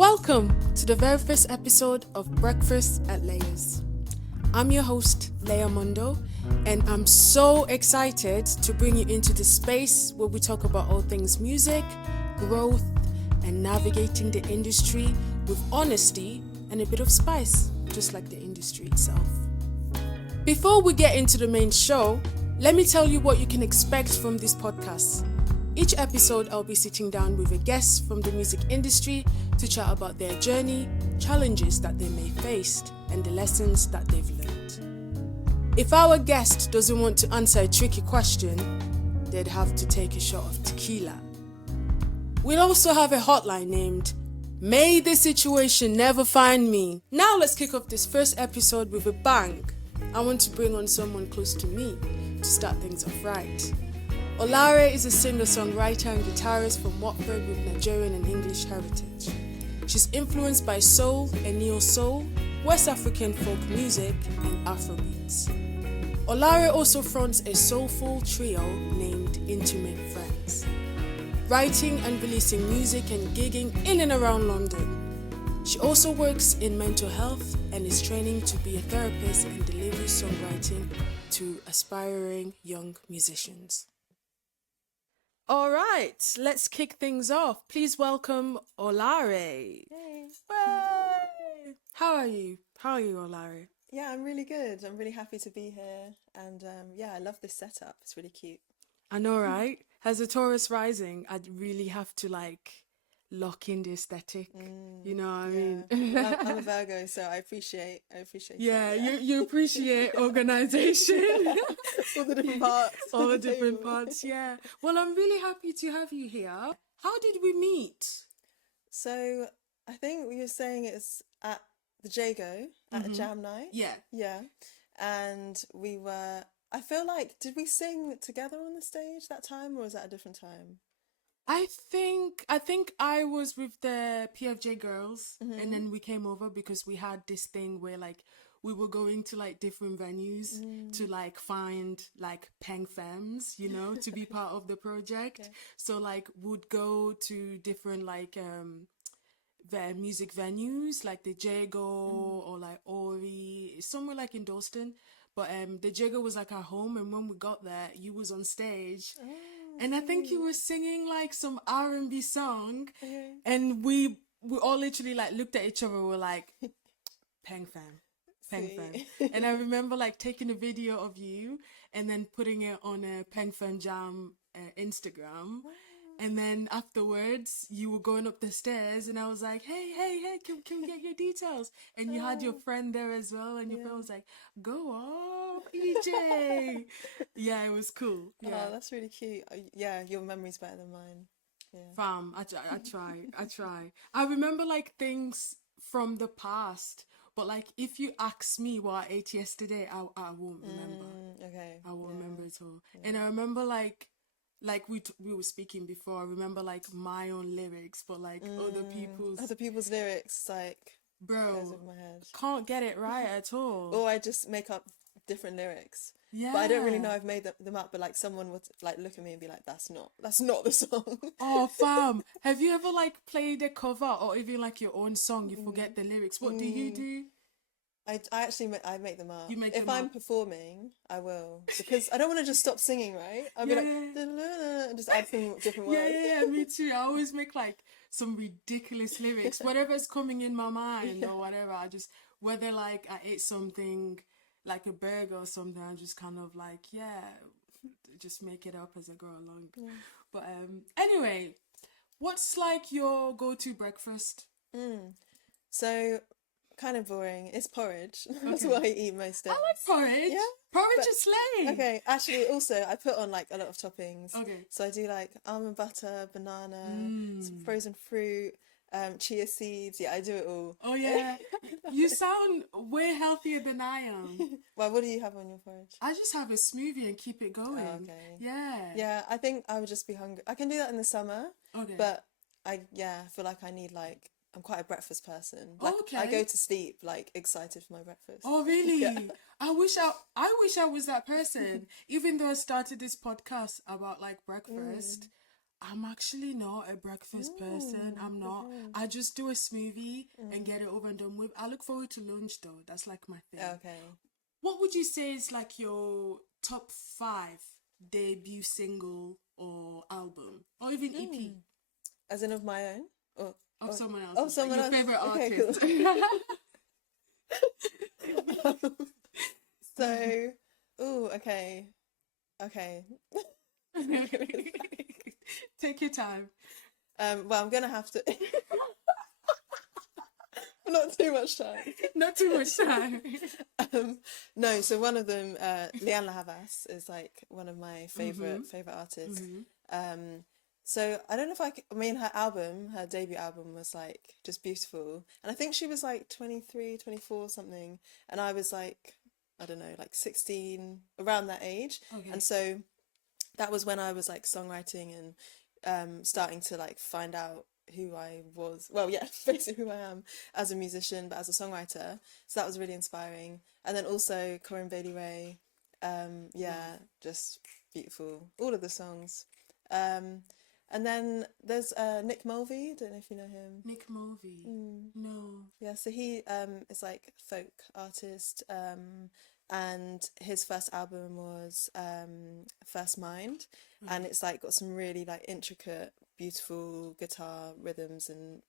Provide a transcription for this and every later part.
Welcome to the very first episode of Breakfast at Layers. I'm your host, Leia Mondo, and I'm so excited to bring you into the space where we talk about all things music, growth, and navigating the industry with honesty and a bit of spice, just like the industry itself. Before we get into the main show, let me tell you what you can expect from this podcast. Each episode, I'll be sitting down with a guest from the music industry to chat about their journey, challenges that they may face, and the lessons that they've learned. If our guest doesn't want to answer a tricky question, they'd have to take a shot of tequila. We'll also have a hotline named May the Situation Never Find Me. Now let's kick off this first episode with a bang. I want to bring on someone close to me to start things off right. Olaré is a singer-songwriter and guitarist from Watford with Nigerian and English heritage. She's influenced by soul and neo-soul, West African folk music, and Afrobeats. Olaré also fronts a soulful trio named Intimate Friends, writing and releasing music and gigging in and around London. She also works in mental health and is training to be a therapist and delivers songwriting to aspiring young musicians. All right, let's kick things off. Please welcome Olaré. Hey. Way! How are you? Olaré? Yeah, I'm really good. I'm really happy to be here. And I love this setup. It's really cute. I know, right? As a Taurus rising, I'd really have to lock in the aesthetic. You know what I mean? I'm a Virgo, so I appreciate Yeah, it. you appreciate organization. All the different parts. All the of the different table. parts, yeah. Well, I'm really happy to have you here. How did we meet? So I think we were saying it's at the Jago at a jam night. Yeah. Yeah. And I feel like, did we sing together on the stage that time, or was that a different time? I think I was with the PFJ girls, and then we came over because we had this thing where we were going to different venues to find peng femmes, to be part of the project. Okay. So would go to different the music venues like the Jago or Ori, somewhere in Dalston. But the Jago was our home, and when we got there, you was on stage. Oh, And I think you were singing some R&B song, okay. and we all literally looked at each other. We were like, "Peng fam, Peng See. fam." And I remember taking a video of you and then putting it on a Peng fam jam Instagram. Wow. And then afterwards, you were going up the stairs, and I was like, hey, can we get your details? And you had your friend there as well, and your friend was like, go off, EJ. Yeah, it was cool. Yeah. Oh, that's really cute. Yeah, your memory's better than mine. Yeah. Fam, I try. I remember things from the past, but if you ask me what I ate yesterday, I won't remember. Okay. I won't remember at all. Yeah. And I remember we were speaking before, I remember my own lyrics, but other people's lyrics bro, goes over my head. can't get it right at all. Or I just make up different lyrics. Yeah, but I don't really know I've made them up. But someone would look at me and be like, "That's not the song." Oh, fam, have you ever played a cover or even your own song? You forget the lyrics. What do you do? I make them up. You make if them I'm up. performing, I will, because I don't want to just stop singing, right? I'll be and just add some different words. Yeah, me too. I always make some ridiculous lyrics, whatever's coming in my mind or whatever. I just, whether I ate something like a burger or something, I just kind of just make it up as I go along. Yeah. But anyway, what's your go-to breakfast? So, kind of boring. It's porridge. That's what I eat most days. I like porridge. Yeah? Porridge is slay. Okay, actually, also, I put on a lot of toppings. Okay. So I do almond butter, banana, some frozen fruit, chia seeds. Yeah, I do it all. Oh, yeah. You sound way healthier than I am. Well, what do you have on your porridge? I just have a smoothie and keep it going. Oh, okay. Yeah. Yeah, I think I would just be hungry. I can do that in the summer. Okay. But I feel like I need I'm quite a breakfast person. Okay. I go to sleep excited for my breakfast. Oh, really? Yeah. I wish I was that person. Even though I started this podcast about breakfast, I'm actually not a breakfast person. I'm not. Okay. I just do a smoothie and get it over and done with. I look forward to lunch though. That's like my thing. Okay. What would you say is like your top 5 debut single or album or even EP As in of my own? of someone Oh, else's? Like someone your else. favorite Okay, artist. cool. So, okay. Okay. Take your time. Well, I'm gonna have to. Not too much time. Not too much time. No, so one of them, Leanne La Havas, is like one of my favorite artists. So I don't know if I mean, her debut album was like just beautiful. And I think she was like 23, 24 something. And I was like, I don't know, like 16, around that age. Okay. And so that was when I was like songwriting and starting to like find out who I was. Well, yeah, basically who I am as a musician, but as a songwriter. So that was really inspiring. And then also Corinne Bailey Rae. Yeah, just beautiful. All of the songs. And then there's Nick Mulvey. Don't know if you know him. Nick Mulvey. No. Yeah, so he is like a folk artist, and his first album was First Mind, and it's like got some really like intricate, beautiful guitar rhythms and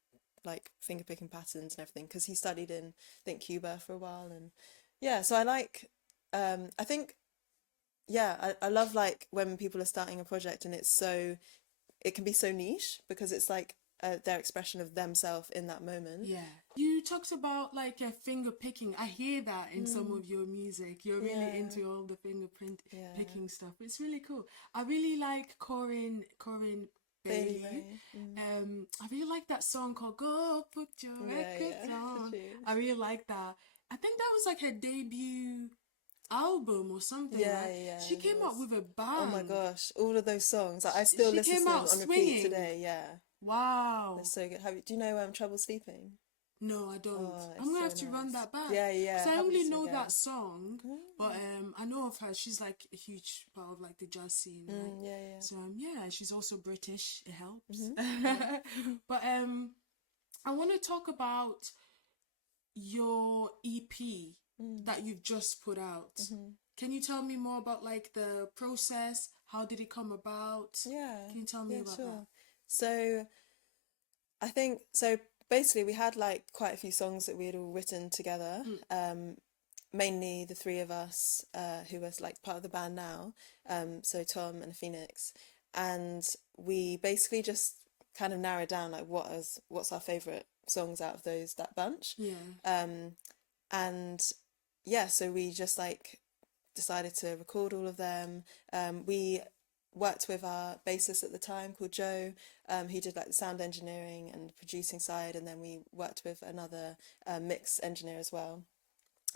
like finger picking patterns and everything, because he studied in, I think, Cuba for a while. And yeah, so I like, I think, yeah, I love like when people are starting a project and it can be so niche because it's like their expression of themselves in that moment. Yeah. You talked about like finger picking. I hear that in some of your music. You're really into all the fingerprint picking stuff. It's really cool. I really like Corinne Bailey. I really like that song called Go Put Your Records On. I really like that. I think that was like her debut album or something. Yeah. She came up with a bang. Oh my gosh, all of those songs. I still She listen to came them out on repeat swinging. today. Yeah, Wow. they're so good. Do you know Trouble Sleeping? No, I don't. Oh, I'm gonna so have to run nice. that back. Yeah. So I Have a only listen know again. that song, but I know of her. She's like a huge part of like the jazz scene. Right? Yeah. So yeah, she's also British. It helps. But I want to talk about your EP that you've just put out. Can you tell me more about like the process? How did it come about? Yeah. Can you tell me about that? So I think so. Basically, we had like quite a few songs that we had all written together. Mainly the three of us, who was like part of the band now. So Tom and Phoenix, and we basically just kind of narrowed down like what's our favorite songs out of that bunch. Yeah. And yeah, so we just like decided to record all of them. We worked with our bassist at the time called Joe, who did like the sound engineering and producing side, and then we worked with another mix engineer as well,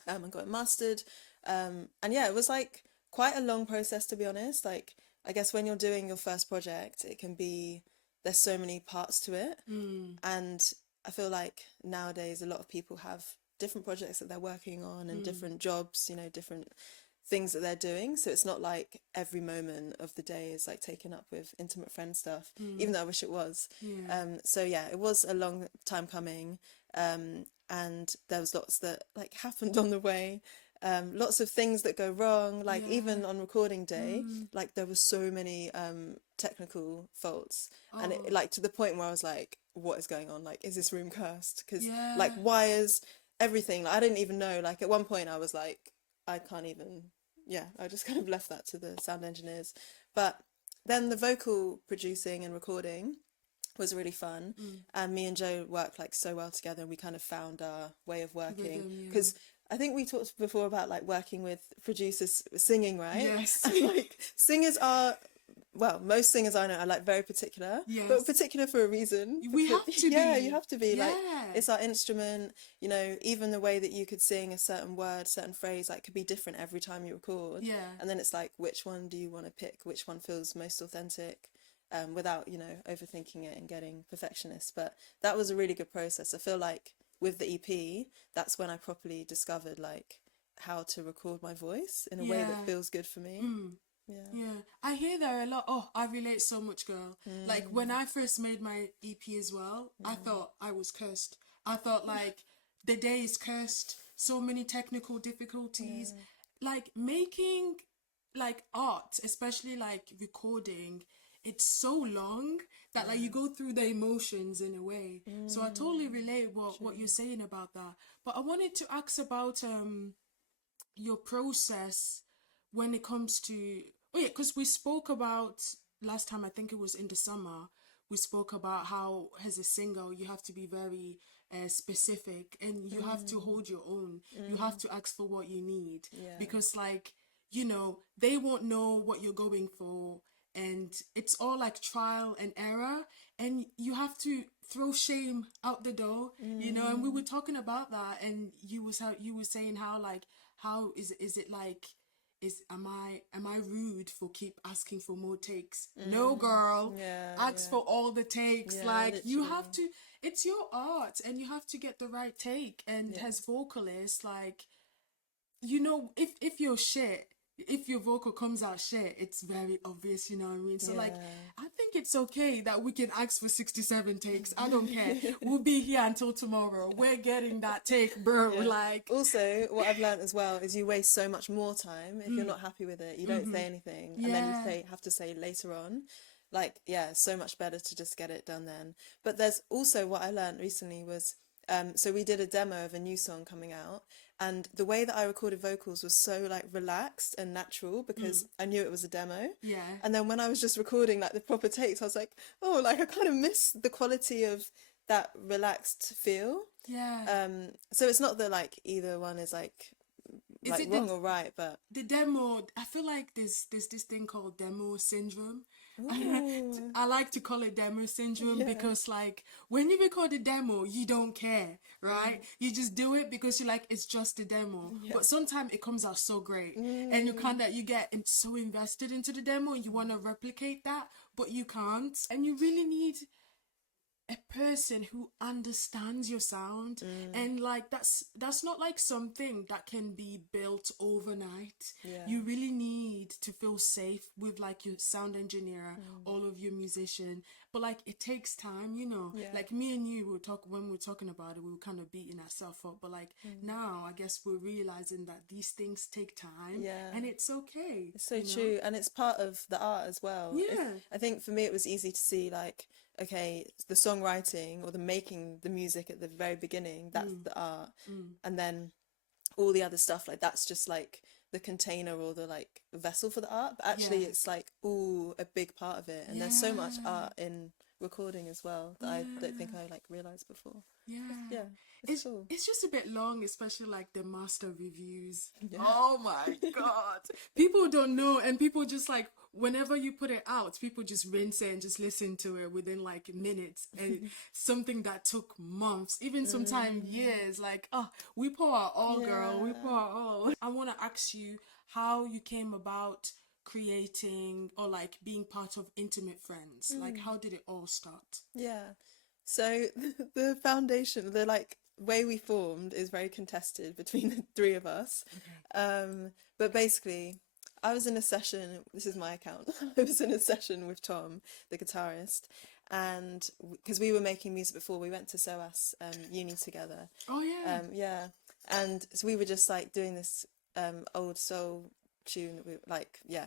and got it mastered. And yeah, it was like quite a long process, to be honest. Like, I guess when you're doing your first project, there's so many parts to it, and I feel like nowadays a lot of people have different projects that they're working on and different jobs, different things that they're doing. So it's not like every moment of the day is like taken up with intimate friend stuff, even though I wish it was. So yeah, it was a long time coming, and there was lots that like happened on the way. Lots of things that go wrong, like even on recording day, like there were so many technical faults, and it like to the point where I was like, what is going on? Like, is this room cursed? Because like wires, everything, like, I didn't even know. Like at one point I was like, I can't even, I just kind of left that to the sound engineers. But then the vocal producing and recording was really fun, and me and Joe worked like so well together, and we kind of found our way of working, because I think we talked before about like working with producers singing, right? Yes. And like singers are, well, most singers I know are like very particular, but particular for a reason. We have to be. Yeah, you have to be. Like, it's our instrument, even the way that you could sing a certain word, certain phrase, like could be different every time you record. Yeah. And then it's like, which one do you want to pick? Which one feels most authentic? Without, overthinking it and getting perfectionist. But that was a really good process. I feel like with the EP, that's when I properly discovered like how to record my voice in a way that feels good for me. Yeah, I hear that a lot. Oh, I relate so much, girl. Like when I first made my EP as well, I thought I was cursed. I thought like the day is cursed. So many technical difficulties. Like making like art, especially like recording, it's so long that like you go through the emotions in a way. So I totally relate what you're saying about that. But I wanted to ask about your process when it comes to, oh yeah, because we spoke about last time, I think it was in the summer, we spoke about how as a singer you have to be very specific, and you have to hold your own. You have to ask for what you need, because like, you know, they won't know what you're going for, and it's all like trial and error, and you have to throw shame out the door, you know. And we were talking about that, and you were saying how like, how is it like, is am I rude for keep asking for more takes? No, girl. Ask for all the takes. Like you have to, it's your art, and you have to get the right take. And as vocalists, like, you know, if you're shit, if your vocal comes out shit, it's very obvious, you know what I mean? So like, I think it's okay that we can ask for 67 takes. I don't care. We'll be here until tomorrow. We're getting that take, bro. Like, also what I've learned as well is you waste so much more time if you're not happy with it. You don't say anything, and then you have to say later on. Like, yeah, it's so much better to just get it done then. But there's also what I learned recently was, so we did a demo of a new song coming out, and the way that I recorded vocals was so like relaxed and natural because I knew it was a demo. And then when I was just recording like the proper takes, I was like, oh, like I kind of miss the quality of that relaxed feel. So it's not that like either one is like wrong or right, but the demo, I feel like there's this thing called demo syndrome. I like to call it demo syndrome because like when you record a demo, you don't care, right? You just do it because you're like, it's just a demo. But sometimes it comes out so great, and you get so invested into the demo, and you want to replicate that, but you can't. And you really need a person who understands your sound, and like that's not like something that can be built overnight. You really need to feel safe with like your sound engineer, all of your musician, but like it takes time, you know. Like me and you will talk, when we're talking about it, we were kind of beating ourselves up, but like now I guess we're realizing that these things take time, and it's okay. It's so true, and it's part of the art as well. I think for me it was easy to see like, okay, the songwriting or the making the music at the very beginning, that's the art. And then all the other stuff, like that's just like the container or the like vessel for the art. But actually it's like, ooh, a big part of it. And there's so much art in recording as well that I don't think I like realized before. It's cool. It's just a bit long, especially like the master reviews. Oh my god, people don't know, and people just like, whenever you put it out, people just rinse it and just listen to it within like minutes, and something that took months, even sometimes years. Like, oh, we pour our all, girl, we pour our all. I want to ask you how you came about creating or like being part of Intimate Friends. Like, how did it all start? So the foundation, the like way we formed is very contested between the three of us. But basically, I was in a session, this is my account, I was in a session with Tom, the guitarist, and because we were making music before, we went to SOAS uni together. And so we were just like doing this old soul tune. It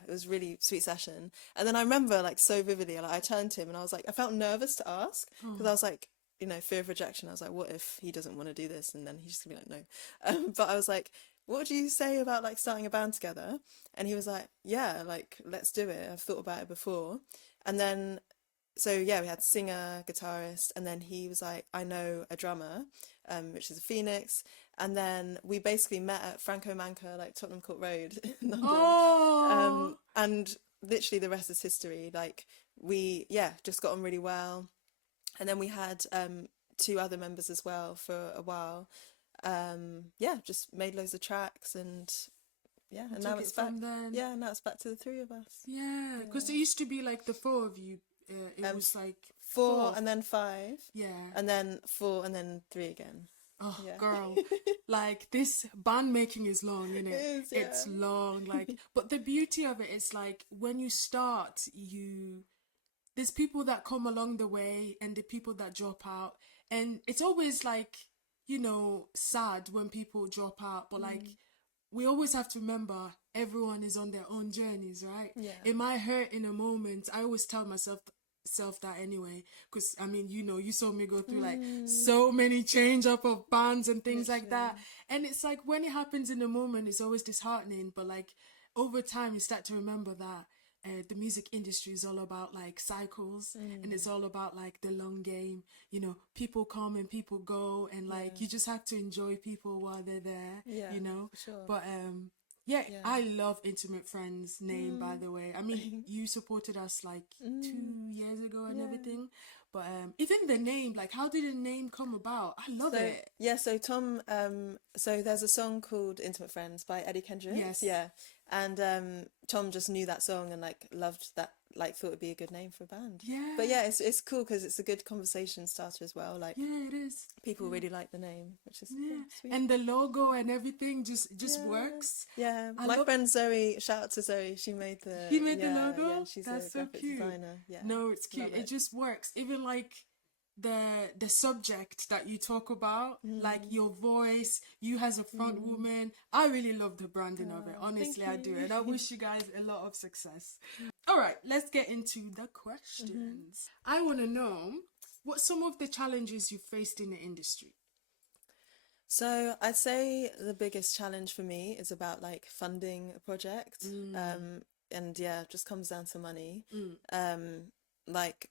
was really sweet session. And then I remember like so vividly, like I turned to him and I was like, I felt nervous to ask because I was like, you know, fear of rejection. I was like, what if he doesn't want to do this? And then he's just gonna be like, no. But I was like, what would you say about like starting a band together? And he was like, yeah, like let's do it. I've thought about it before. And then so yeah, we had singer, guitarist, and then he was like, I know a drummer, which is a Phoenix. And then we basically met at Franco Manca, like Tottenham Court Road in London. And literally the rest is history. Like we, just got on really well. And then we had two other members as well for a while. Just made loads of tracks and and now it's back. Now it's back to the three of us. Because it used to be like the four of you. It was like four and then five. Yeah. And then four and then three again. Oh, Yeah. girl, like this band making is long, innit? It is, yeah. It's long, like, but the beauty of it is like when you start, there's people that come along the way and the people that drop out, and it's always like, sad when people drop out, but like we always have to remember everyone is on their own journeys, right? Yeah. It might hurt in a moment. I always tell myself that anyway, because I mean, you saw me go through like so many change up of bands and things like that, and it's like when it happens in the moment it's always disheartening, but like over time you start to remember that the music industry is all about like cycles, and it's all about like the long game. People come and people go, and like you just have to enjoy people while they're there. Yeah, for sure. But yeah, I love Intimate Friends name, by the way. I mean, you supported us like 2 years ago and everything. But even the name, like, how did the name come about? I love it. Yeah, so Tom, so there's a song called Intimate Friends by Eddie Kendrick. Yes. Yeah. And Tom just knew that song and like loved that, like thought it'd be a good name for a band. Yeah. But yeah, it's cool because it's a good conversation starter as well. Like, yeah, it is. People really like the name, which is sweet. And the logo and everything just works. Yeah, my friend Zoe, shout out to Zoe, she made the logo. Yeah, she's That's a so graphic cute. designer. Yeah, no, it's cute. It just works. Even like the subject that you talk about, like your voice, you as a front woman. I really love the branding of it. Honestly, I do, and I wish you guys a lot of success. All right, let's get into the questions. I want to know what some of the challenges you faced in the industry. So I'd say the biggest challenge for me is about like funding a project. And yeah, it just comes down to money. Like,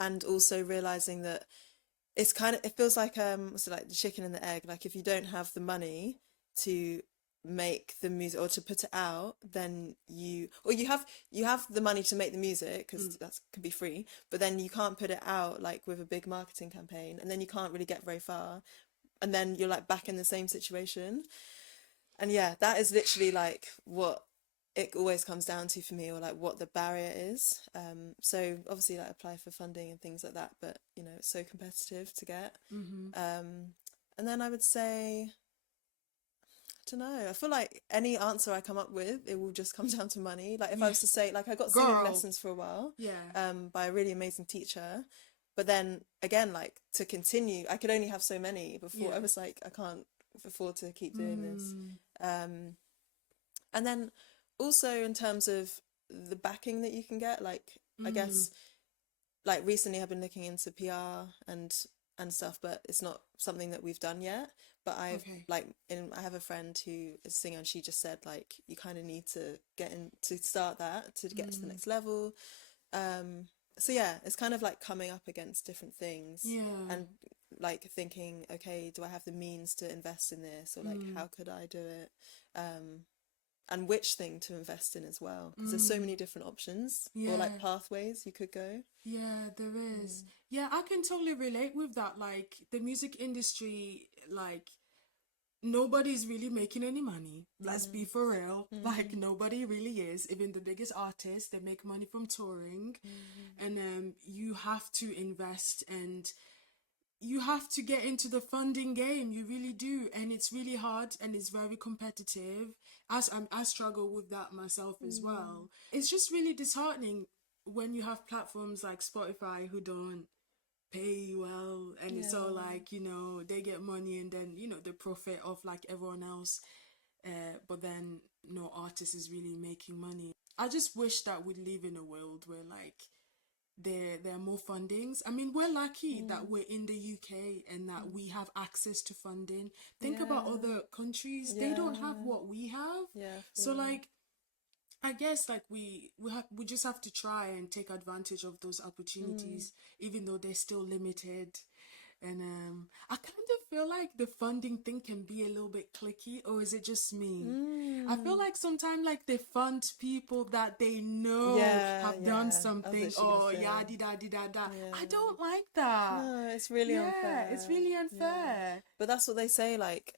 and also realizing that it feels like like the chicken and the egg. Like if you don't have the money to make the music or to put it out, then you have the money to make the music because that can be free, but then you can't put it out like with a big marketing campaign, and then you can't really get very far, and then you're like back in the same situation. And yeah, that is literally like what it always comes down to for me, or like what the barrier is. So obviously like apply for funding and things like that, but it's so competitive to get. And then I would say, I don't know, I feel like any answer I come up with, it will just come down to money. Like if I was to say, like I got singing lessons for a while by a really amazing teacher, but then again, like to continue I could only have so many before I was like, I can't afford to keep doing this. And then also in terms of the backing that you can get, like I guess like recently I've been looking into PR and stuff, but it's not something that we've done yet. But I've I have a friend who is a singer, and she just said like you kind of need to get in to start that to get to the next level. So yeah, it's kind of like coming up against different things and like thinking, okay, do I have the means to invest in this, or like how could I do it, and which thing to invest in as well, because there's so many different options or like pathways you could go. There is. I can totally relate with that. Like the music industry, like nobody's really making any money. Let's be for real. Like nobody really is. Even the biggest artists, they make money from touring. And you have to invest, and you have to get into the funding game. You really do. And it's really hard, and it's very competitive. I struggle with that myself as well. It's just really disheartening when you have platforms like Spotify who don't pay well, and it's all like, they get money, and then they profit off like everyone else, but then no artist is really making money. I just wish that we'd live in a world where like there are more fundings. I mean, we're lucky that we're in the UK and that we have access to funding. Think about other countries. They don't have what we have. So like I guess like we just have to try and take advantage of those opportunities, even though they're still limited. And I kind of feel like the funding thing can be a little bit cliquey, or is it just me? I feel like sometimes like they fund people that they know have done something, or yada da da da. I don't like that. No, it's really unfair. It's really unfair. But that's what they say, like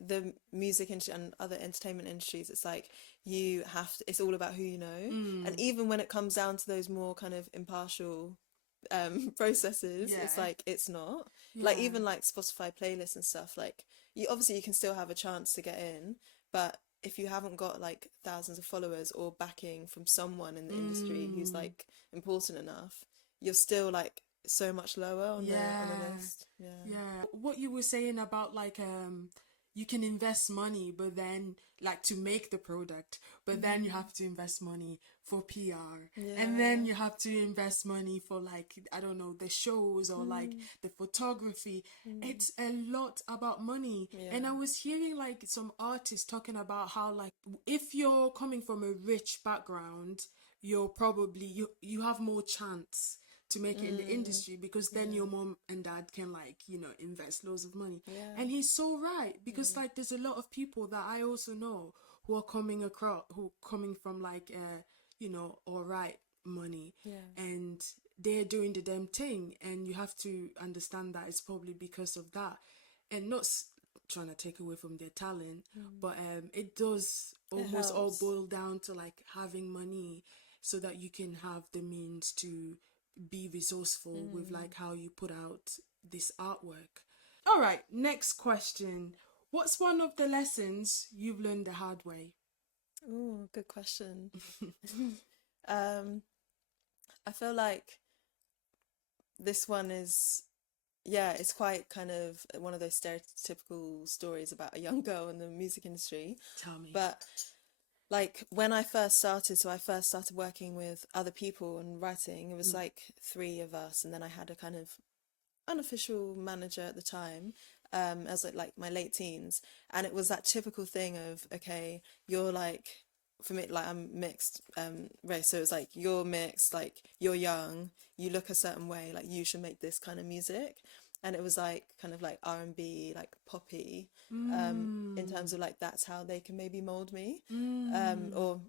the music industry and other entertainment industries, it's like you have to, it's all about who you know. And even when it comes down to those more kind of impartial processes, it's Yeah. like it's not. Like Yeah. even like Spotify playlists and stuff, like you can still have a chance to get in, but if you haven't got like thousands of followers or backing from someone in the industry who's Mm. like important enough, you're still like so much lower on the Yeah. list. Yeah. Yeah. What you were saying about like you can invest money but then like to make the product, but then you have to invest money for PR. And then Yeah. you have to invest money for like I don't know, the shows or like Mm. the photography. Mm. It's a lot about money. And I Yeah. was hearing like some artists talking about how like if you're coming from a rich background, you're probably you have more chance to make it in the Mm. industry because then your Yeah. mom and dad can like invest loads of money. Yeah. And he's so right because Mm. like there's a lot of people that I also know who are coming from like all right money, Yeah. and they're doing the damn thing, and you have to understand that it's probably because of that, and not trying to take away from their talent, Mm. but it does It almost all helps. boil down to like having money so that you can have the means to be resourceful with Mm. like how you put out this artwork. All right, next question. What's one of the lessons you've learned the hard way? Oh, good question. um, I feel like this one is, yeah, it's quite kind of one of those stereotypical stories about a young girl in the music industry. Tell me. But like when I first started, so I first started working with other people and writing, it was Mm. like three of us, and then I had a kind of unofficial manager at the time, as like my late teens, and it was that typical thing of, okay, you're like, for me, like I'm mixed race, so it's like you're mixed, like you're young, you look a certain way, like you should make this kind of music. And it was like kind of like R&B, like poppy, in Mm. terms of like that's how they can maybe mold me, Mm. or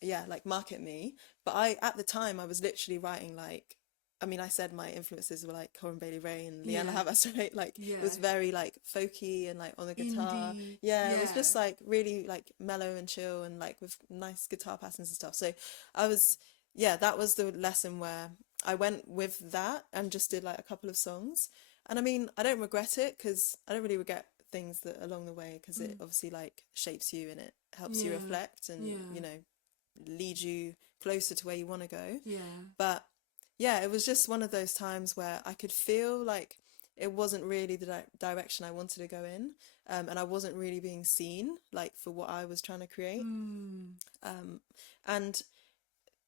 yeah, like market me. But I, at the time, I was literally writing like, I mean, I said my influences were like Corin Bailey Rae and Leanna Yeah. Havas, right? Like it was Yeah. very like folky and like on the guitar. Indie. Yeah, it was Yeah. just like really like mellow and chill and like with nice guitar patterns and stuff. So I was, yeah, that was the lesson where I went with that and just did like a couple of songs. And I mean, I don't regret it because I don't really regret things that along the way, because it Mm. obviously like shapes you and it helps you Yeah. reflect and, Yeah. lead you closer to where you want to go. Yeah. But yeah, it was just one of those times where I could feel like it wasn't really the direction I wanted to go in, and I wasn't really being seen like for what I was trying to create. Mm. Um, and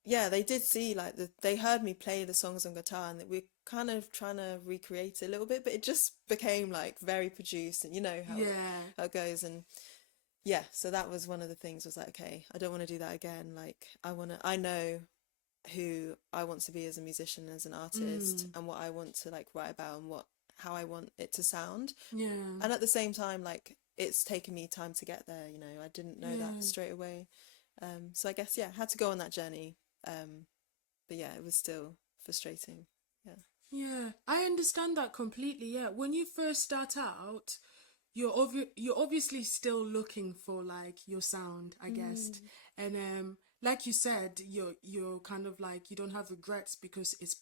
yeah, they did see like they heard me play the songs on guitar, and that we're kind of trying to recreate it a little bit, but it just became like very produced, and you know Yeah. how it goes. And yeah, so that was one of the things, was like, okay, I don't want to do that again. Like I know who I want to be as a musician, as an artist, Mm. and what I want to like write about, and how I want it to sound. Yeah. And at the same time, like it's taken me time to get there, I didn't know that Yeah. straight away. So I guess, yeah, I had to go on that journey. But yeah, it was still frustrating. Yeah. Yeah, I understand that completely. Yeah, when you first start out, you're obviously still looking for like your sound, I guess. Mm. And like you said, you're kind of like you don't have regrets because it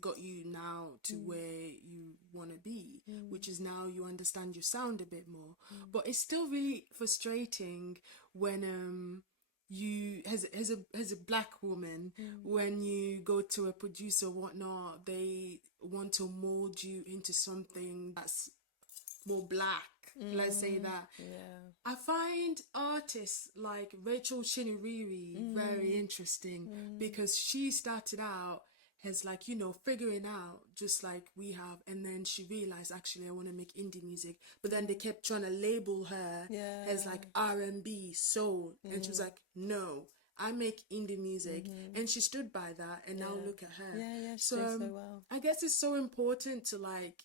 got you now to Mm. where you want to be, Mm. which is now you understand your sound a bit more. Mm. But it's still really frustrating when you as a black woman, Mm. when you go to a producer or whatnot, they want to mold you into something that's more black, let's say Mm. that. Yeah. I find artists like Rachel Chinuriri very Mm. interesting Mm. because she started out as like, figuring out just like we have, and then she realized actually I want to make indie music, but then they kept trying to label her as Yeah. like R&B, soul, and she was Mm. like, no, I make indie music, Mm-hmm. and she stood by that, and now Yeah. look at her. Yeah, yeah, she's So doing so well. I guess it's so important to like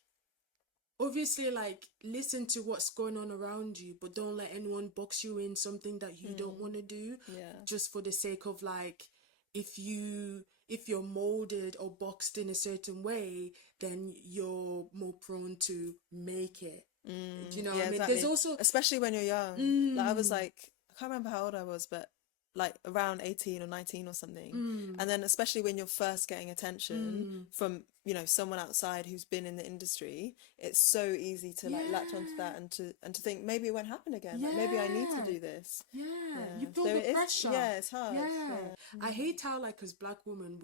obviously like listen to what's going on around you, but don't let anyone box you in something that you don't Mm. want to do Yeah. just for the sake of like, if you're molded or boxed in a certain way, then you're more prone to make it. Do you Mm. know what Yeah, I mean? There's exactly. also Especially when you're young. Like I was mm, like, I can't remember how old I was, but like around 18 or 19 or something. And then especially when you're first getting attention from, you know, someone outside who's been in the industry, it's so easy to like latch onto that and to think maybe it won't happen again. Like maybe I need to do this. Yeah. Yeah. You feel So the pressure. yeah, it's hard. Yeah. I hate how, like, as black women,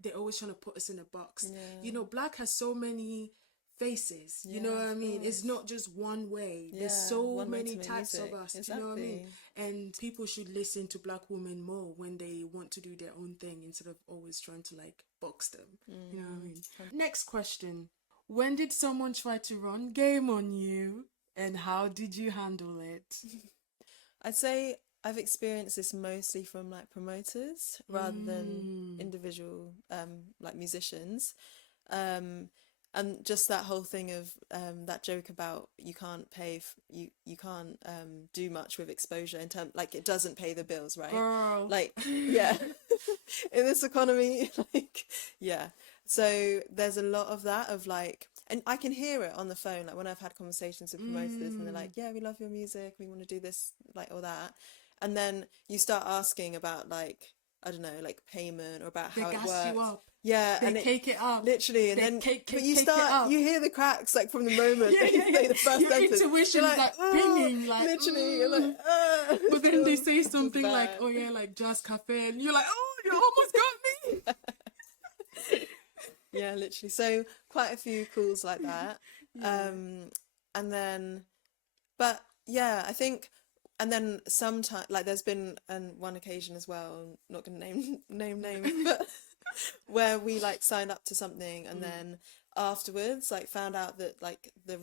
they're always trying to put us in a box. You know, black has so many faces. You know what I mean? It's not just one way. There's so many types of us. Do you know what I mean? And people should listen to black women more when they want to do their own thing instead of always trying to like box them. You know what I mean? Next question. When did someone try to run game on you and how did you handle it? I'd say I've experienced this mostly from like promoters rather than individual like musicians. And just that whole thing of that joke about you can't you can't do much with exposure in terms, like it doesn't pay the bills, right? Girl. Like yeah, in this economy, like yeah. So there's a lot of that of like, and I can hear it on the phone, like when I've had conversations with promoters and they're like, yeah, we love your music, we want to do this, like all that, and then you start asking about like, I don't know, like payment or about how it works. You up. Yeah, they and cake it up. Literally, and they then but you start, you hear the cracks like from the moment that you say the first your sentence. Intuition is like pinging, like literally, you're like, but then they say something like, oh yeah, like Jazz Cafe, and you're like, oh, you almost got me. Yeah, literally. So quite a few calls like that, and then, but yeah, I think. And then sometimes, like, there's been one occasion as well. I'm not going to name names, but where we like signed up to something, and then afterwards, like, found out that like the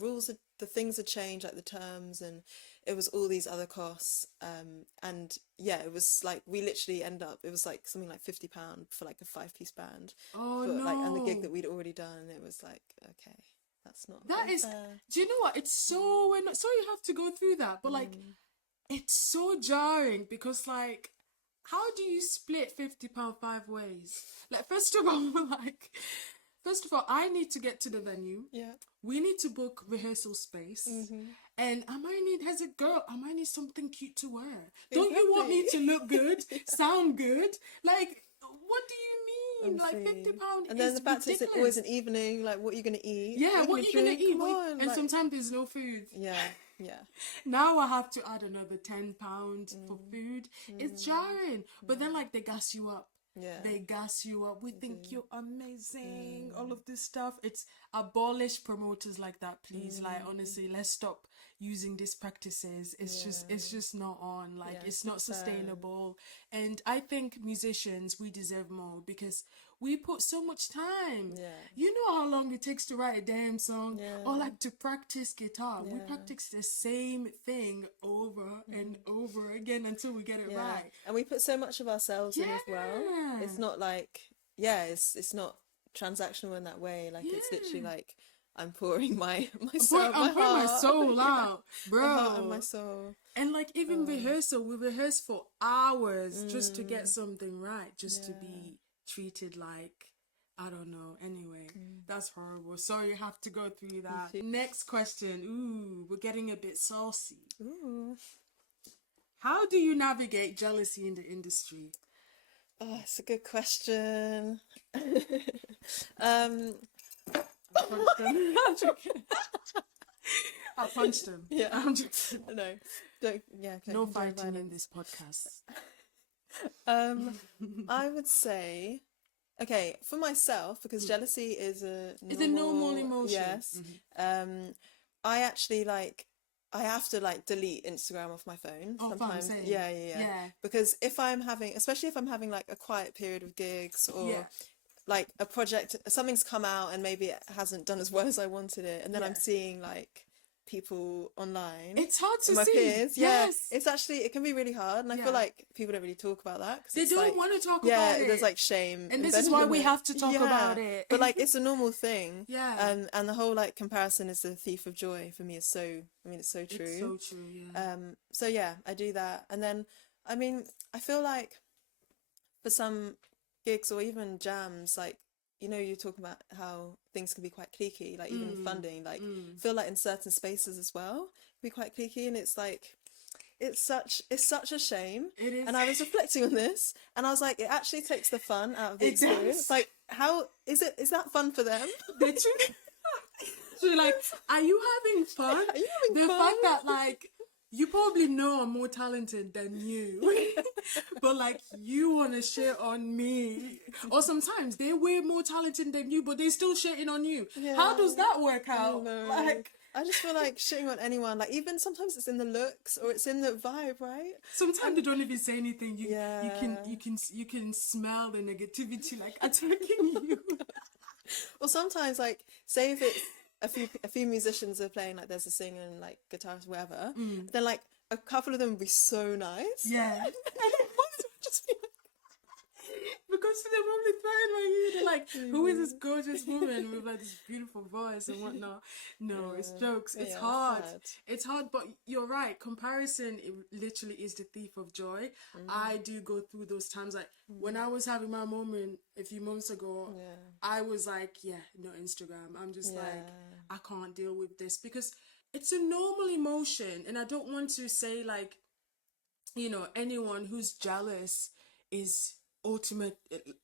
the things had changed, like the terms, and it was all these other costs. And yeah, it was like we literally end up. It was like something like £50 for like a 5-piece band. Oh for, no! Like, and the gig that we'd already done, and it was like, okay, that's not. That is. Do you know what? It's so we're not. So you have to go through that, but like. It's so jarring because, like, how do you split £50 5 ways? Like, first of all, I need to get to the venue. Yeah. We need to book rehearsal space. And I might need something cute to wear. Don't you want me to look good, sound good? Like, what do you mean? Like, £50 and then is the fact ridiculous. is it's always an evening, like what are you going to eat? Yeah, what are you going to eat? On, and like... sometimes there's no food. Yeah. Now I have to add another £10 for food. It's jarring. But then like they gas you up. Yeah. They gas you up. We think you're amazing. All of this stuff. It's abolish promoters like that, please. Like honestly, let's stop using these practices. It's just not on. Like it's not sustainable. And I think musicians, we deserve more because we put so much time. You know how long it takes to write a damn song or like to practice guitar. We practice the same thing over and over again until we get it right. And we put so much of ourselves in as well. It's not like, it's not transactional in that way. Like it's literally like I'm pouring my soul, I'm pouring my soul out, bro. My heart and my soul. And like even rehearsal, we rehearse for hours just to get something right, just to be treated like, I don't know. Anyway, that's horrible. Sorry you have to go through that. Next question. Ooh, we're getting a bit saucy. Ooh. How do you navigate jealousy in the industry? Oh, it's a good question. I punched him. Yeah. I'm just... No. Don't. Yeah. Okay. No fighting in this podcast. I would say, okay, for myself, because jealousy is a normal emotion. Yes. I actually I have to delete Instagram off my phone sometimes. Yeah. Because especially if I'm having like a quiet period of gigs or like a project, something's come out and maybe it hasn't done as well as I wanted it, and then I'm seeing like people online. It's hard to my see. Peers. Yes. It's actually, it can be really hard, and I feel like people don't really talk about that. They don't want to talk about it. There's like shame. And this is why we have to talk about it. But like it's a normal thing. Yeah. And the whole like comparison is the thief of joy for me is so, it's so true. It's so true, yeah. So yeah, I do that. And then, I feel like for some gigs or even jams, like, you're talking about how things can be quite cliquey, like even funding, like feel like in certain spaces as well, be quite cliquey, and it's like, it's such a shame. It is. And I was reflecting on this, and I was like, it actually takes the fun out of the It experience. does. Like, how is it? Is that fun for them? They truly. So like, are you having fun? Are you having The fun? fact that like you probably know I'm more talented than you, but like you want to shit on me, or sometimes they're way more talented than you, but they still shitting on you. How does that work out? No. Like I just feel like shitting on anyone. Like, even sometimes it's in the looks or it's in the vibe, right? sometimes they don't even say anything. You Yeah. you can smell the negativity like attacking you. Or sometimes, like, say if it's a few musicians are playing, like there's a singer and like guitarist, whatever. Then like a couple of them would be so nice. Yeah. And then one would just be Because they're probably throwing at you. They're like, who is this gorgeous woman with like this beautiful voice and whatnot? No, it's jokes. It's yeah, hard. sad. It's hard, but you're right. Comparison, it literally is the thief of joy. I do go through those times. Like when I was having my moment a few months ago, I was like, yeah, no Instagram. I'm just like, I can't deal with this because it's a normal emotion. And I don't want to say like, you know, anyone who's jealous is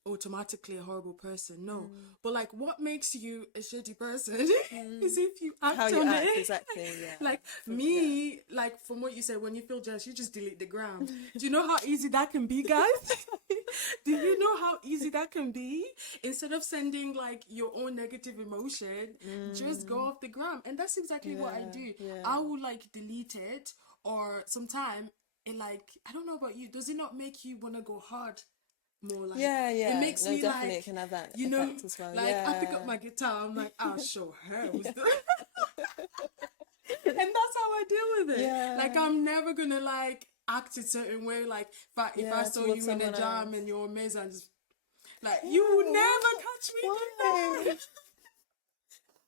automatically a horrible person. No, but like what makes you a shitty person is if you act How you on act, it. exactly, yeah. Like me, like from what you said, when you feel jealous, you just delete the gram. Do you know how easy that can be, guys? Do you know how easy that can be? Instead of sending like your own negative emotion, just go off the gram. And that's exactly what I do. I will like delete it, or sometime it like, I don't know about you, does it not make you want to go hard more? Like it makes no, me definitely like, it can have that you know, effect as well. like I pick up my guitar, I'm like, I'll show her who's the and that's how I deal with it. Like I'm never gonna like act a certain way. Like if I saw towards you in a someone jam else. and you're amazing, I just like you will never catch me Why? doing that.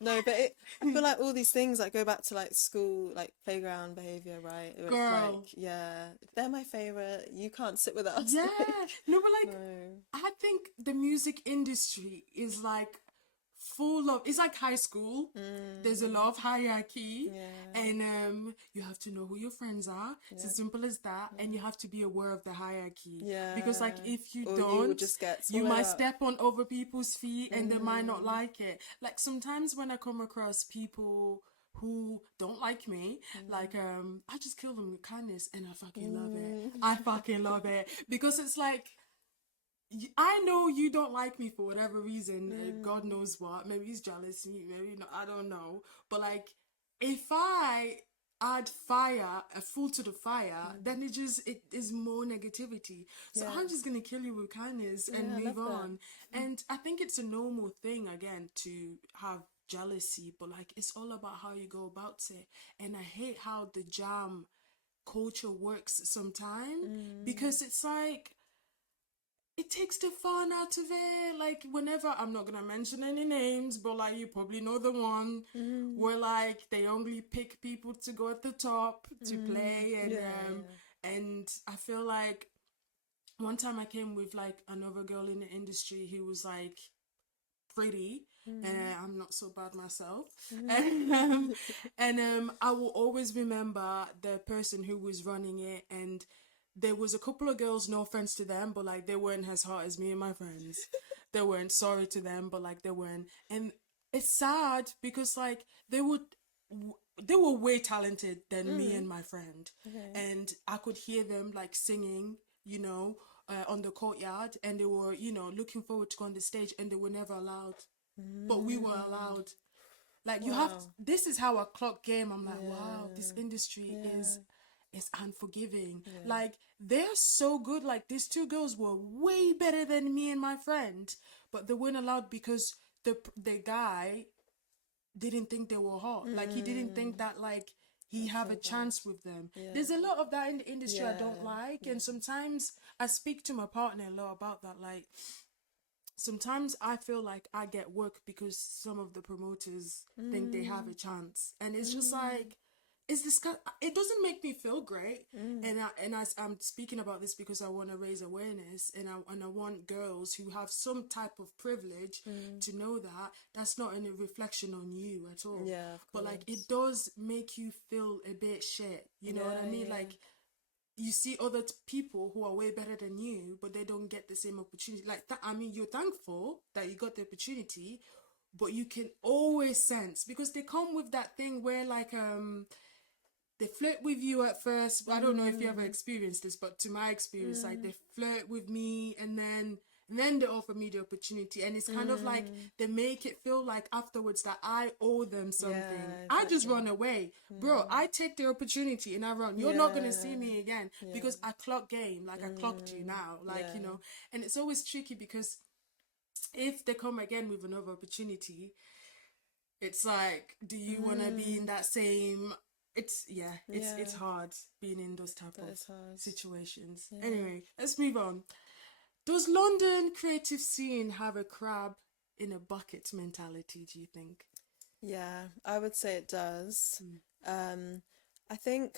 No, but I feel like all these things like go back to like school, like playground behavior, right? Where it's Girl. like, they're my favorite. You can't sit with us. Yeah, no, but like No. I think the music industry is like full of, it's like high school. There's a lot of hierarchy, and you have to know who your friends are. It's as simple as that, and you have to be aware of the hierarchy. Because like if you Or don't, you will just get you swallowed might up. step on other people's feet, and they might not like it. Like sometimes when I come across people who don't like me, like I just kill them with kindness, and I fucking love it. I fucking love it because it's like, I know you don't like me for whatever reason. God knows what. Maybe he's jealous. Maybe not. I don't know. But like, if I add fire, a fuel to the fire, then it is more negativity. So I'm just gonna kill you with kindness and I move love that. on. And I think it's a normal thing again to have jealousy, but like it's all about how you go about it. And I hate how the jam culture works sometimes because it's like, it takes the fun out of it. Like whenever, I'm not gonna mention any names, but like you probably know the one where like they only pick people to go at the top to play, and I feel like one time I came with like another girl in the industry who was like pretty, and I'm not so bad myself, and I will always remember the person who was running it, and there was a couple of girls, no offense to them, but like they weren't as hot as me and my friends. They weren't, sorry to them, but like they weren't. And it's sad because like they were way talented than me and my friend. And I could hear them like singing, you know, on the courtyard, and they were, you know, looking forward to go on the stage, and they were never allowed. But we were allowed. Like you have this is how I clock game. I'm like, wow, this industry is unforgiving. Like they're so good. Like these two girls were way better than me and my friend, but they weren't allowed because the guy didn't think they were hot. Like he didn't think that like he have a chance with them. There's a lot of that in the industry I don't like, and sometimes I speak to my partner a lot about that. Like sometimes I feel like I get work because some of the promoters think they have a chance, and it's just like, it's it doesn't make me feel great. I'm speaking about this because I want to raise awareness, and I want girls who have some type of privilege to know that that's not a reflection on you at all. Yeah, of but like course. it does make you feel a bit shit. You know what I mean? Like you see other people who are way better than you, but they don't get the same opportunity. Like that, I mean, you're thankful that you got the opportunity, but you can always sense, because they come with that thing where like they flirt with you at first. I don't know if you ever experienced this, but to my experience, like they flirt with me, and then they offer me the opportunity, and it's kind of like they make it feel like afterwards that I owe them something. Yeah, I just exactly. run away, bro. I take the opportunity and I run. You're not gonna see me again because I clock game. Like I clocked you now, like you know. And it's always tricky because if they come again with another opportunity, it's like, do you want to be in that same? It's hard being in those type That of is hard. situations. Anyway, let's move on. Does London creative scene have a crab in a bucket mentality, do you think? Yeah, I would say it does. I think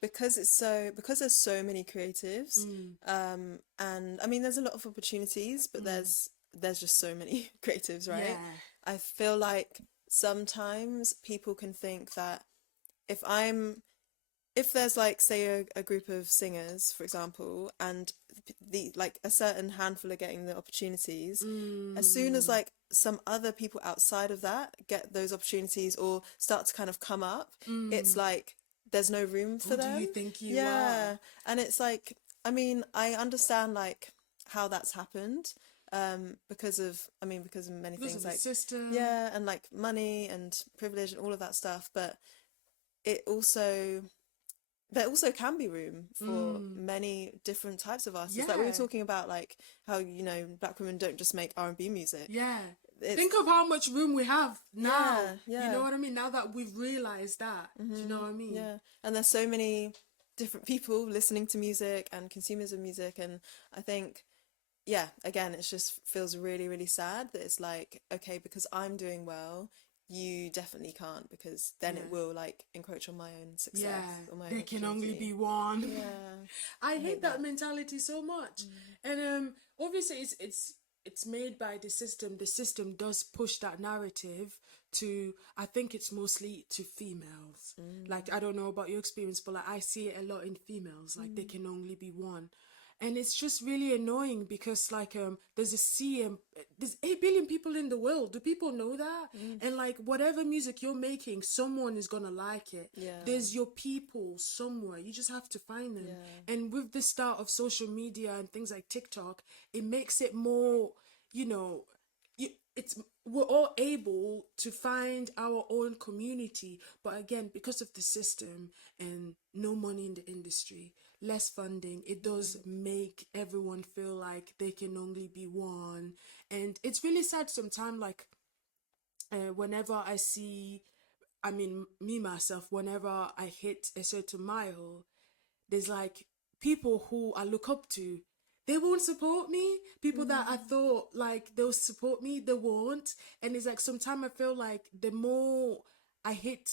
because there's so many creatives, and I mean there's a lot of opportunities, but there's just so many creatives, right? Yeah. I feel like sometimes people can think that if I'm if there's like say a group of singers, for example, and the like a certain handful are getting the opportunities, as soon as like some other people outside of that get those opportunities or start to kind of come up, it's like there's no room for Who do you them. think you Yeah. are? And it's like, I mean, I understand like how that's happened, because of many Because of things the like, system. yeah, and like money and privilege and all of that stuff, but it also there also can be room for many different types of artists. Like we were Yeah. talking about, like how black women don't just make R&B music. Yeah. It's Think of how much room we have now. yeah, You yeah, know what I mean? Now that we've realized that. Do you know what I mean? yeah. And there's so many different people listening to music and consumers of music, and I think yeah, again, it just feels really, really sad that it's like, okay, because I'm doing well, you definitely can't, because then it Yeah. will like encroach on my own Yeah. success or my own There can only opportunity. be one. Yeah, I I hate hate that that. mentality so much. And obviously it's made by the system. The system does push that narrative to, I think it's mostly to females. Like I don't know about your experience, but like I see it a lot in females. Like there can only be one. And it's just really annoying because like there's a sea and there's 8 billion people in the world. Do people know that? And like whatever music you're making, someone is gonna like it. Yeah, There's your people somewhere. You just have to find them. yeah, And with the start of social media and things like TikTok, it makes it more, you know, it's we're all able to find our own community, but again, because of the system and no money in the industry, less funding, it does make everyone feel like they can only be one. And it's really sad sometimes, like whenever I see, I mean, me myself, whenever I hit a certain mile, there's like people who I look up to. They won't support me. People that I thought like they'll support me, they won't. And it's like sometimes I feel like the more I hit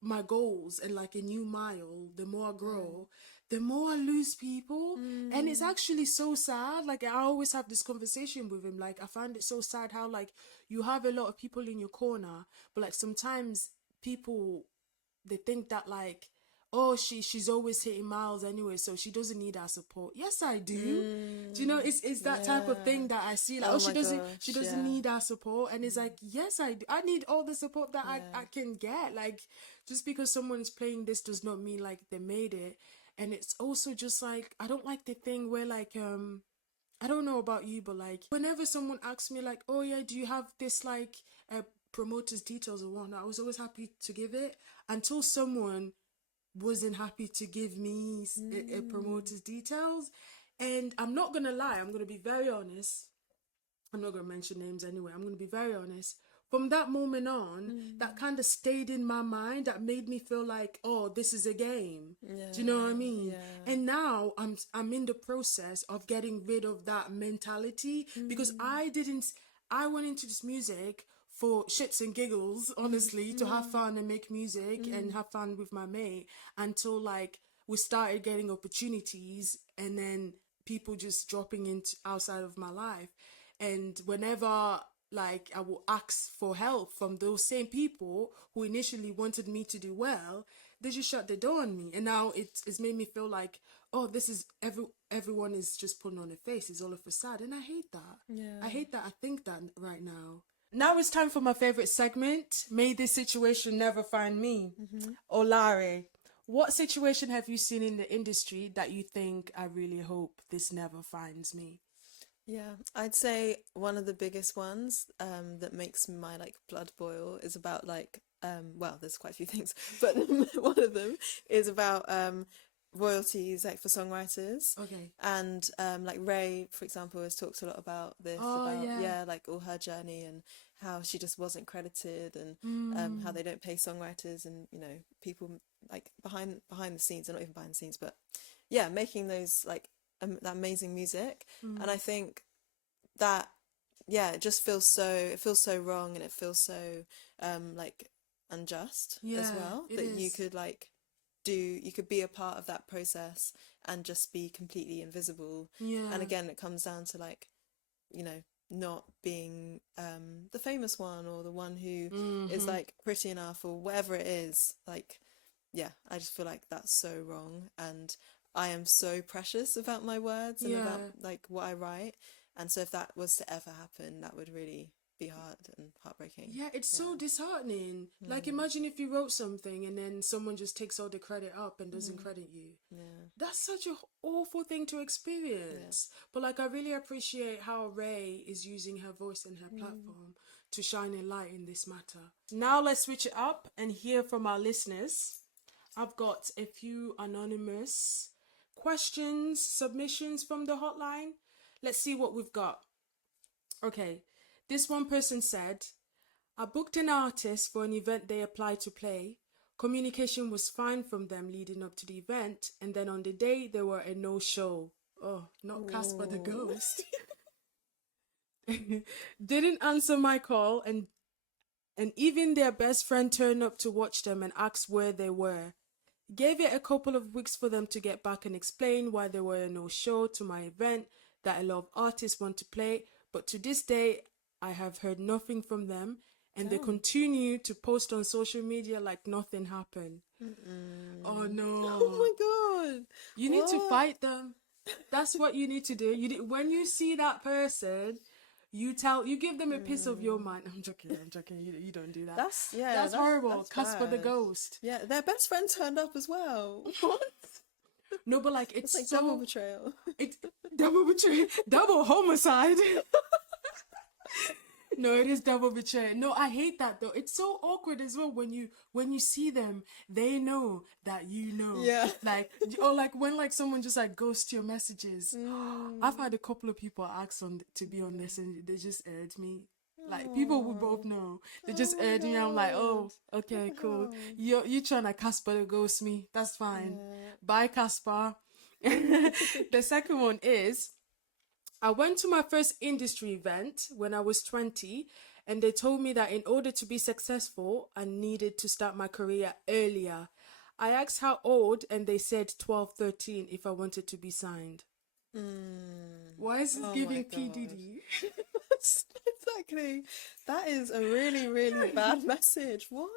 my goals and like a new mile, the more I grow, the more I lose people. And it's actually so sad. Like I always have this conversation with him. Like I find it so sad how like you have a lot of people in your corner, but like sometimes people, they think that like, oh, she's always hitting miles anyway, so she doesn't need our support. Yes, I do. Do you know, it's that type of yeah. thing that I see, like, oh, Oh my she gosh, doesn't yeah, need our support. And it's like, yes, I do. I need all the support that I yeah, can get. Like, just because someone is playing this does not mean like they made it. And it's also just like, I don't like the thing where like I don't know about you, but like whenever someone asks me like, oh yeah, do you have this like promoter's details or whatnot, I was always happy to give it until someone wasn't happy to give me a promoter's details. And I'm not gonna lie, I'm gonna be very honest. I'm not gonna mention names anyway. I'm gonna be very honest. From that moment on, that kind of stayed in my mind. That made me feel like, oh, this is a game. Do you know what I yeah, mean? yeah. And now I'm in the process of getting rid of that mentality because I went into this music for shits and giggles, honestly, to have fun and make music and have fun with my mate until like we started getting opportunities and then people just dropping into outside of my life. And whenever like I will ask for help from those same people who initially wanted me to do well, they just shut the door on me. And now it's made me feel like, oh, this is everyone is just putting on a face. It's all a facade. And I hate that. Yeah. I hate that. I think that right now. Now it's time for my favorite segment. May this situation never find me. Olaré, what situation have you seen in the industry that you think, I really hope this never finds me? Yeah, I'd say one of the biggest ones that makes my like blood boil is about like well, there's quite a few things, but one of them is about royalties like for songwriters. Okay. And like Ray, for example, has talked a lot about this, Oh, about yeah. like all her journey and how she just wasn't credited, and how they don't pay songwriters, and people like behind the scenes, or not even behind the scenes, but yeah, making those like that amazing music. And I think that it just feels so wrong, and it feels so like unjust as Yeah, well, it that is. you could be a part of that process and just be completely invisible. Yeah. And again, it comes down to like, not being the famous one, or the one who is like pretty enough, or whatever it is. Like, yeah, I just feel like that's so wrong, and I am so precious about my words and about Yeah. like what I write. And so if that was to ever happen, that would really be hard and heartbreaking. Yeah, it's so disheartening. Like, Mm. imagine if you wrote something and then someone just takes all the credit up and doesn't credit you. Yeah. That's such a awful thing to experience. But like, I really appreciate how Ray is using her voice and her platform to shine a light in this matter. Now let's switch it up and hear from our listeners. I've got a few anonymous questions, submissions from the hotline. Let's see what we've got. Okay, this one person said, I booked an artist for an event they applied to play. Communication was fine from them leading up to the event, and then on the day they were a no-show. Oh, not Casper the Ooh. Ghost. Didn't answer my call, and even their best friend turned up to watch them and asked where they were. Gave it a couple of weeks for them to get back and explain why they were a no-show to my event that a lot of artists want to play, but to this day, I have heard nothing from them, and they Damn. continue to post on social media like nothing happened. Oh no. Oh my god. You need to What? fight them. That's what you need to do. When you see that person, you give them a piece of your mind. I'm joking. You don't do that. That's horrible. That's Casper the bad. Ghost. Yeah, their best friend turned up as well. What? No, but like It's like so, double betrayal. It's double betrayal, double homicide. No, it is double betrayal. No, I hate that though. It's so awkward as well when you see them, they know that you know. Yeah. Like, or like when like someone just like ghosts your messages. I've had a couple of people ask to be on this, and they just aired me. Like, people we both know. They just Oh my aired me. I'm like, oh, God. okay, cool. No. You trying to Casper to ghost me. That's fine. Yeah. Bye, Casper. The second one is, I went to my first industry event when I was 20, and they told me that in order to be successful, I needed to start my career earlier. I asked how old, and they said 12, 13 if I wanted to be signed. Why is this Oh giving my P. God. Diddy? Exactly. That is a really, really bad message. What?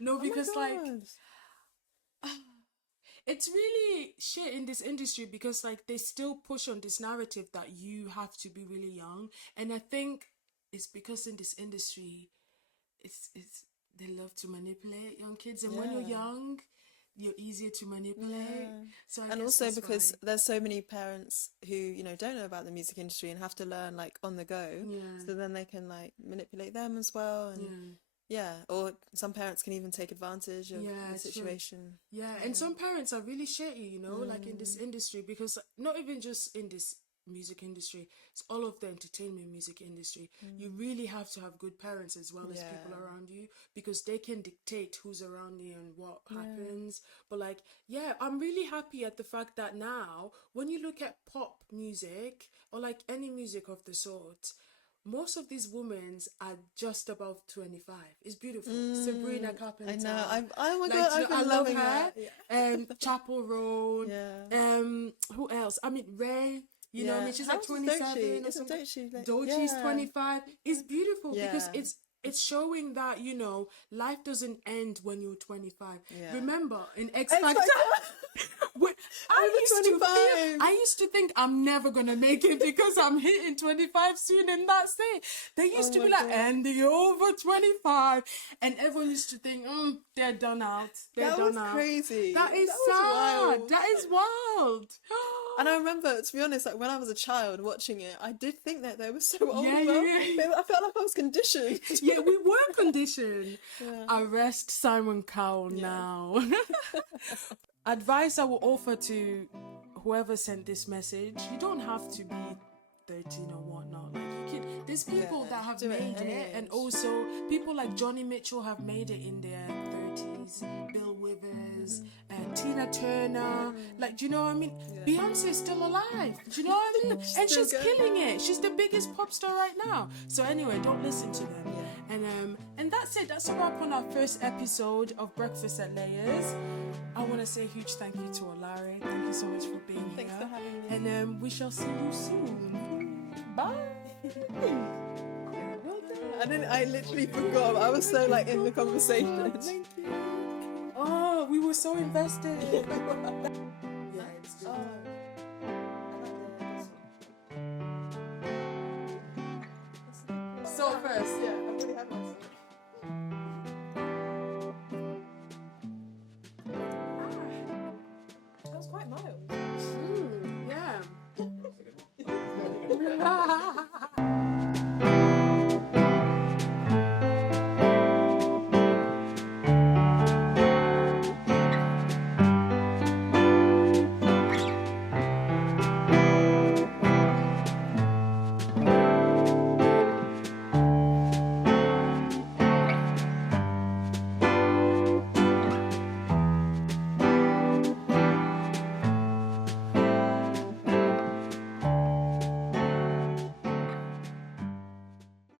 No, Oh my because like, God. it's really shit in this industry, because like they still push on this narrative that you have to be really young, and I think it's because in this industry, it's they love to manipulate young kids, and when you're Yeah. young, you're easier to manipulate. Yeah. So I And guess also that's because why. there's so many parents who, don't know about the music industry and have to learn like on the go. Yeah. So then they can like manipulate them as well. And Yeah. or some parents can even take advantage of Yeah, the true. situation. Yeah, and some parents are really shitty, like in this industry, because not even just in this music industry, it's all of the entertainment music industry. You really have to have good parents as well as people Yeah. around you, because they can dictate who's around you and what happens. But like, yeah, I'm really happy at the fact that now when you look at pop music or like any music of the sort, most of these women are just above 25. It's beautiful. Sabrina Carpenter. I know. Oh my Like, God, do you I've know, I been love loving her. that. Chapel Road. Yeah. Who else? I mean, Ray. You know what I mean? She's How like old is Doechii? 27 or Isn't something. Doechii like, Doechie's yeah. 25. It's beautiful because Yeah. it's showing that, you know, life doesn't end when you're 25. Yeah. Remember in X X Factor, Factor. I used to think I'm never gonna make it because I'm hitting 25 soon, and that's it. They used to be like, and the over 25, and everyone used to think, they're done out. They're That done was out. crazy. That is That was sad. wild. That is wild. And I remember, to be honest, like when I was a child watching it, I did think that they were so old. Yeah. I felt like I was conditioned. Yeah, we were conditioned. Arrest Simon Cowell now. Advice I will offer to whoever sent this message: you don't have to be 13 or whatnot. Like there's people that have made it, and also people like Johnny Mitchell have made it in their 30s. Bill Withers, Tina Turner. Like, do you know what I mean? Beyonce is still alive. Do you know what I mean? And she's killing it. She's the biggest pop star right now. So anyway, don't listen to them. And that's it. That's a wrap on our first episode of Breakfast at Layers. I want to say a huge thank you to Olaré. Thank you so much for being Thanks here. for having me. And we shall see you soon. Bye. I literally forgot. I was so like in the conversation. Thank you. Oh, we were so invested. Yeah, it's good. So first, Yeah, I really have